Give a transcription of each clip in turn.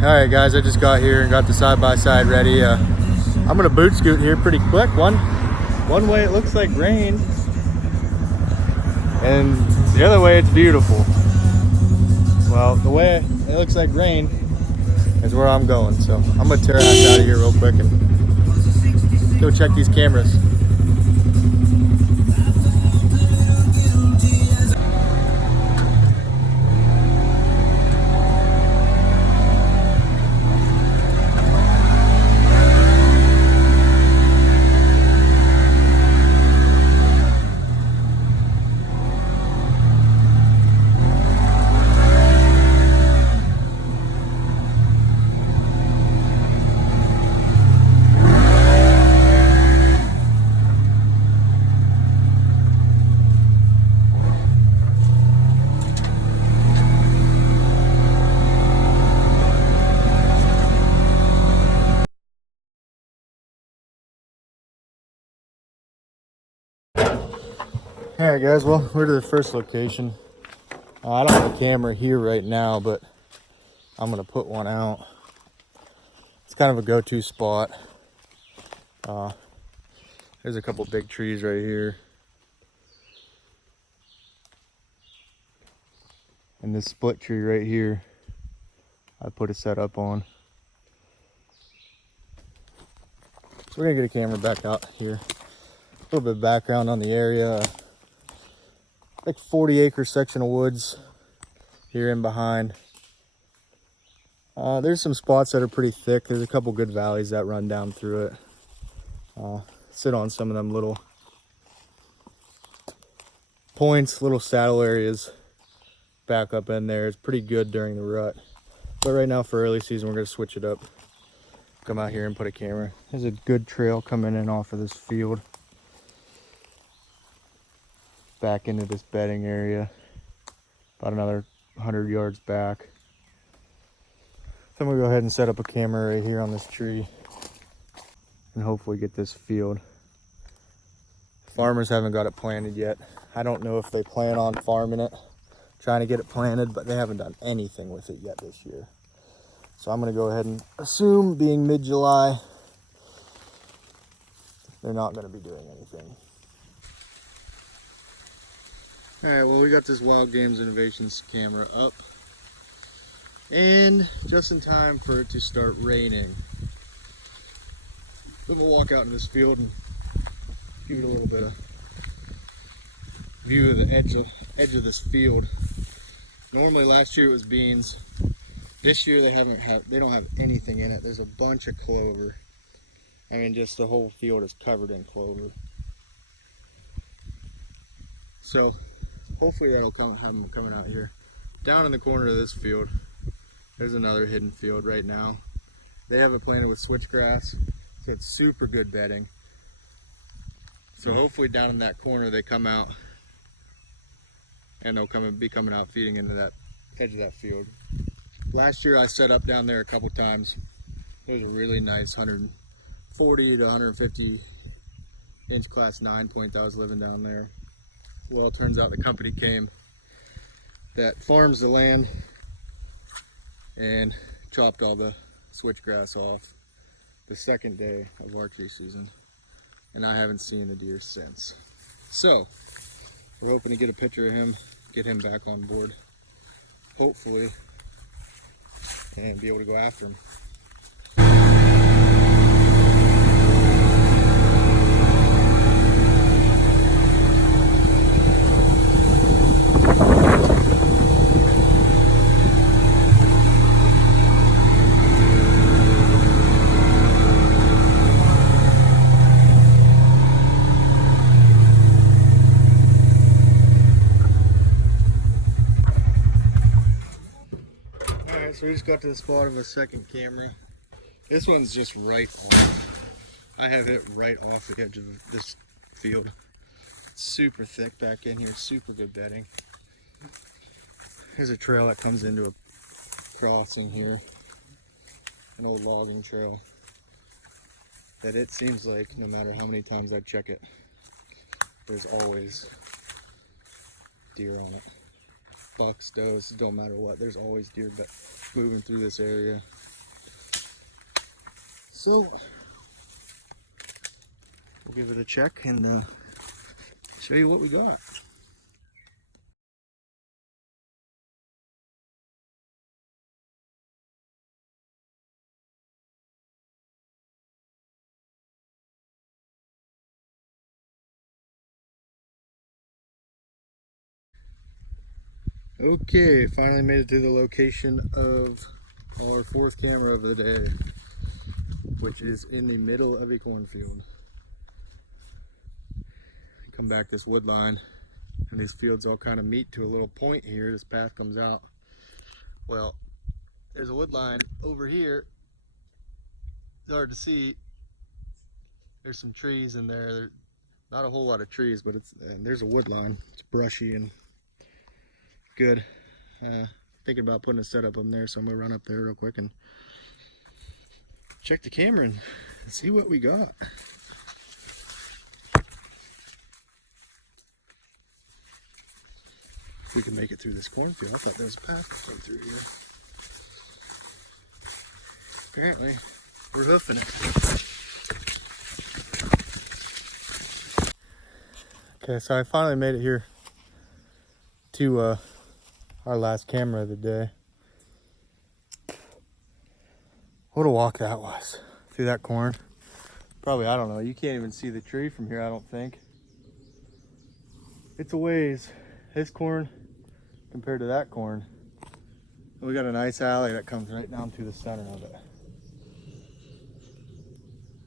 All right, guys, I just got here and got the side-by-side ready. I'm gonna boot scoot here pretty quick. One way it looks like rain, and the other way it's beautiful. Well, the way it looks like rain is where I'm going, so I'm gonna tear ass out of here real quick and go check these cameras. All right, guys, well, we're to the first location. I don't have a camera here right now, but I'm gonna put one out. It's kind of a go-to spot. There's a couple big trees right here. And this split tree right here, I put a setup on. So we're gonna get a camera back out here. A little bit of background on the area. Like 40-acre section of woods here in behind. There's some spots that are pretty thick. There's a couple good valleys that run down through it. Sit on some of them little points, little saddle areas back up in there. It's pretty good during the rut. But right now for early season, we're gonna switch it up. Come out here and put a camera. There's a good trail coming in off of this field. Back into this bedding area. About another 100 yards back. So I'm gonna go ahead and set up a camera right here on this tree and hopefully get this field. Farmers haven't got it planted yet. I don't know if they plan on farming it, trying to get it planted, but they haven't done anything with it yet this year. So I'm gonna go ahead and assume, being mid-July, they're not gonna be doing anything. All right, well, we got this Wild Games Innovations camera up, and just in time for it to start raining. I'm gonna walk out in this field and give you a little bit of view of the edge of this field. Normally last year it was beans. This year they don't have anything in it. There's a bunch of clover. I mean, just the whole field is covered in clover. So hopefully that'll have them coming out here. Down in the corner of this field, there's another hidden field right now. They have it planted with switchgrass, so it's super good bedding. So hopefully down in that corner they come out, and they'll be coming out feeding into that edge of that field. Last year I set up down there a couple times. It was a really nice 140 to 150 inch class 9 point that I was living down there. Well, it turns out the company came that farms the land and chopped all the switchgrass off the second day of archery season, and I haven't seen a deer since. So we're hoping to get a picture of him, get him back on board, hopefully, and be able to go after him. So we just got to the spot of a second camera. This one's just right off. I have it right off the edge of this field. It's super thick back in here, super good bedding. There's a trail that comes into a crossing here, an old logging trail that it seems like no matter how many times I check it, there's always deer on it. Bucks, does, don't matter what, there's always deer moving through this area. So we'll give it a check and show you what we got. Okay, finally made it to the location of our fourth camera of the day, which is in the middle of a cornfield. Come back this wood line, and these fields all kind of meet to a little point here. This path comes out. Well, there's a wood line over here. It's hard to see. There's some trees in there. There's not a whole lot of trees, but there's a wood line. It's brushy and good. Thinking about putting a setup up there, so I'm gonna run up there real quick and check the camera and see what we got. If we can make it through this cornfield. I thought there was a path going through here. Apparently, we're hoofing it. Okay, so I finally made it here to our last camera of the day. What a walk that was through that corn. Probably, I don't know, you can't even see the tree from here, I don't think. It's a ways. This corn compared to that corn. We got a nice alley that comes right down through the center of it.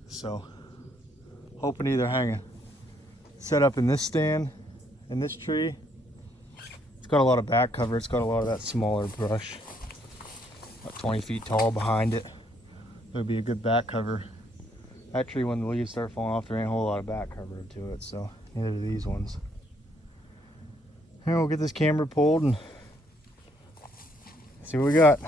So, hoping either hang a set up in this stand, in this tree. It's got a lot of back cover. It's got a lot of that smaller brush. About 20 feet tall behind it. There'll be a good back cover. That tree, when the leaves start falling off, there ain't a whole lot of back cover to it, so neither do these ones. Here, we'll get this camera pulled and see what we got.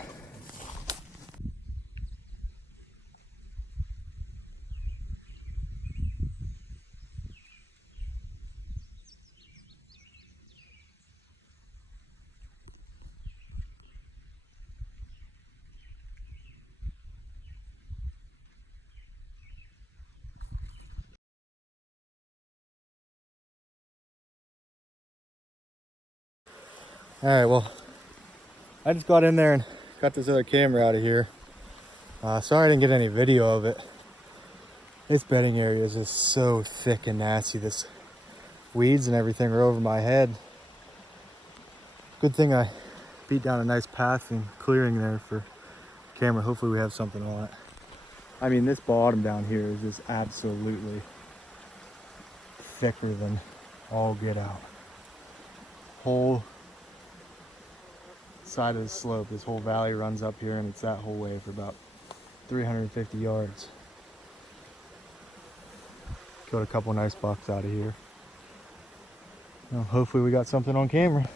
All right, well, I just got in there and got this other camera out of here. Sorry I didn't get any video of it. This bedding area is just so thick and nasty. This weeds and everything are over my head. Good thing I beat down a nice path and clearing there for camera. Hopefully we have something on it. I mean, this bottom down here is just absolutely thicker than all get out. Whole side of the slope, this whole valley runs up here, and it's that whole way for about 350 yards. Killed a couple nice bucks out of here. Well, hopefully we got something on camera.